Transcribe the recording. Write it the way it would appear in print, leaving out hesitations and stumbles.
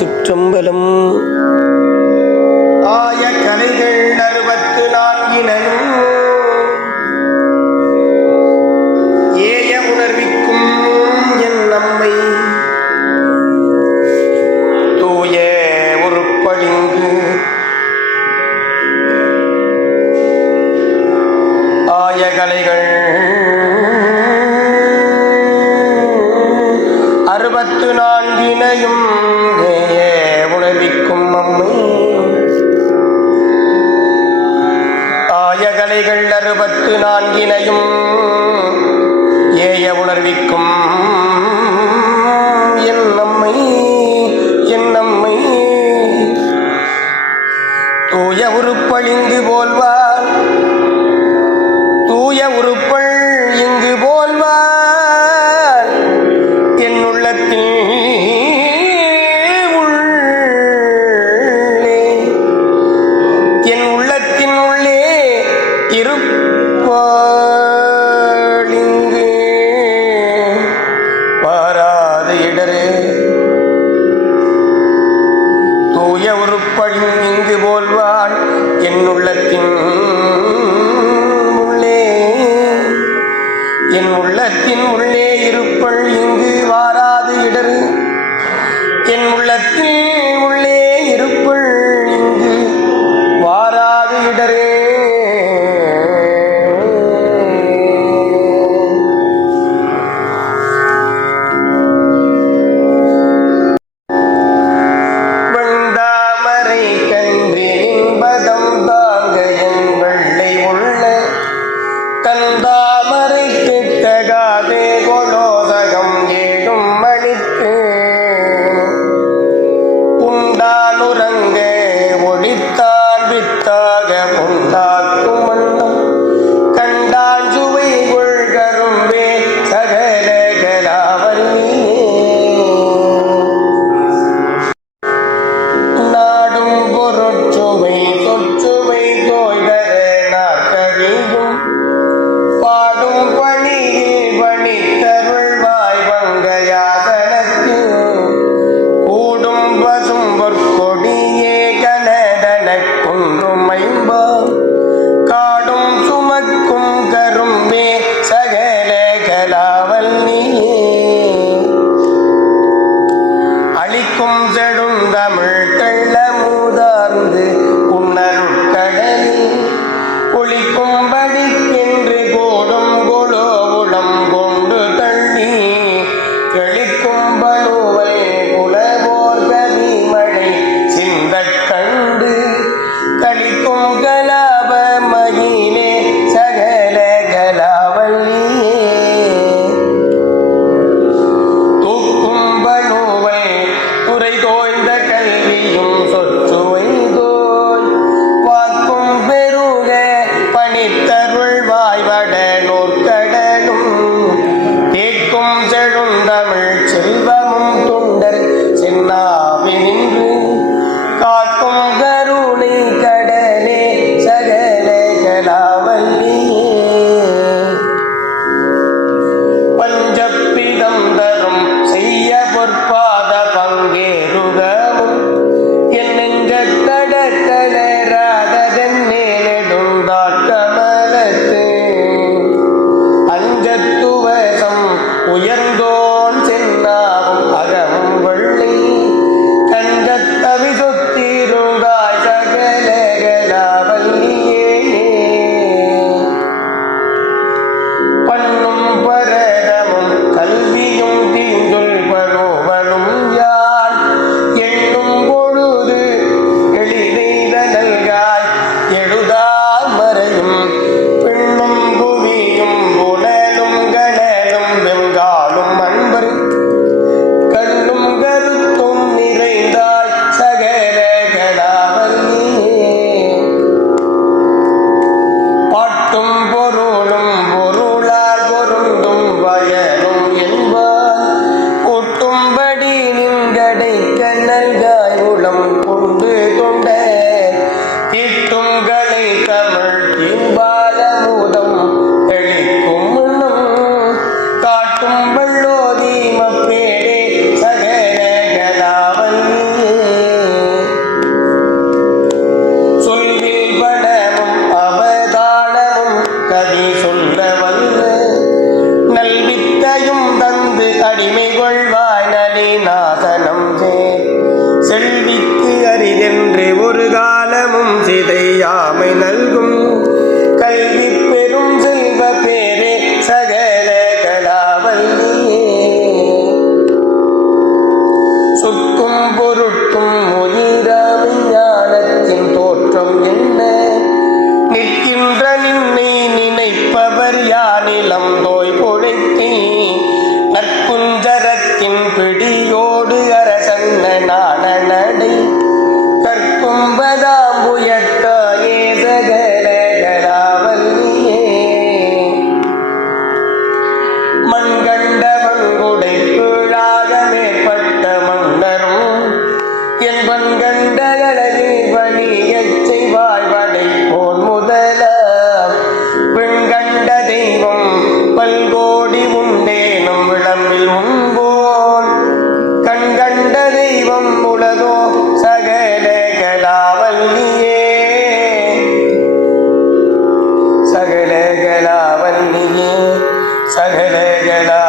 திருச்சிற்றம்பலம். ஆய கலைகள் 64 ஏய உணர்விக்கும் என் நம்மை தூய உருப்பளிங்கு ஆய கலைகள் 64 ஏய உணர்விக்கும் நம்மை ஆய கலைகள் 64 ஏய உணர்விக்கும் என் நம்மை தூய உருப்பளிங்கு போல்வார் தூய உருப்பள் இங்கு போல்வார் என் உள்ளத்தில் உள்ளே இருப்பளிங்கு பாராத இடரே தூய உருப்பளிங்கு இங்கு போல்வான் என் உள்ளத்தின் உள்ளே இருப்பள் இங்கு வாராது இடரு என் உள்ளத்தின் உள்ளே இருப்பள் இங்கு வாராது இடரே வெண்டாமரை கன்றி இன்பதம் தாங்க என் வெள்ளை உள்ள கந்தாமரை திட்டகாதே கொலோசகம் ஏடும் மணிக்கு உண்டானுரங்க ஒளித்தான் வித்தாக உண்டாக்கும் வண்ணம் கண்டான் சுவை கொள்கரும்பே சகல கலாவல்லியே நாடும் பொருட்சுவை சொற்சுவை தோய்தர நாற்கவியும் பாடும் பணியில் பணித்தருள்வாய் வங்கையாசனத்து கூடும் பசும் பொற்கொடியே கனதனக் குன்றும் ஐம்பா காடும் சுமக்கும் கரும்பே சகல கலாவல்லியே அளிக்கும் செடுந்தமிழ் கள்ள மூதார்ந்து உன்னருட்கடலில் ஒளிக்கும்படிக்கென்று கோடும் கொலோவுளம் கொண்டு தள்ளி தெளிக்கும் பனுவை புலவோர் கதிமழை சிந்தக் கண்டு கலிக்கும் கலாப மகிழே சகல கலாவல்லியே தூக்கும் பனுவை துறை தோய்ந்த கல்வியும் சொற்சுவை தோய் வாக்கும் பெருக பணித்தருள்வாய் வட நூற்கடலும் தேக்கும் செழுந்தமிழ் செல்வமும் துண்டர் சென்னாவி நின்று காக்கும் கருணை கடலே சகல கலாவல்லியே பஞ்சப்பிதம் தரும் செய்ய பொற்பாத பங்கேறுகமும் என் நெஞ்ச கடற்கலராததென்னே நெடுந்தாட்கமலத்து அஞ்சத்துவசம் உயர்ந்தோன் சென்னாவும் அகமும் வெள்ளி கஞ்சத்தவி சொத்திருங்காய் சகல கலாவல்லியே பண்ணும் பரதமும் கல்வியும் தீந்துள் பரோவலும் யான் எண்ணும் பொழுது எளிதெய்த நல்காய் எழுதாமறையும் பெண்ணும் புவியும் புனலும் கனலும் வெங்காலும் அன்பர் கண்ணும் கருத்தும் நிறைந்தாய் சகல கலாவல்லியே பாட்டும் பொருளும் பொருளால் பொருந்தும் பயனும் என்பார் கூட்டும்படி நின்றடை கண்ணல்காய் உளம் கொண்டு கொண்ட தீட்டுங்களை தமிழ் தீம்பாலமுதம் தெளிக்கும் காட்டும் வள்ளோதி மப்பேடே சகல கலாவல்லியே கொடுக்கும் உயிராமின் ஞானத்தின் தோற்றம் என்ன? நிற்கின்ற நின்னை நினைப்பவர் யானிலம் தோய் பொழைத்தே நற்குஞ்சரத்தின் பிடியோடு அரசன்ன நாண நடை கற்கும்பதாம்புயத்தாயே சகலகலாவல்லியே மண்கண்டவன் கொடை கீழாக மேற்பட்ட மன்னரும் என் பண்கண்ட அழகில் பணியச் செய்வாய் படைப்போன் முதல பெண்கண்ட தெய்வம் பல்கோடி உண்டேனும் விளம்பில் உண்போன் கண்கண்ட தெய்வம் உலகோ சகலகலாவல்லியே சகலகலாவல்லியே சகலகலா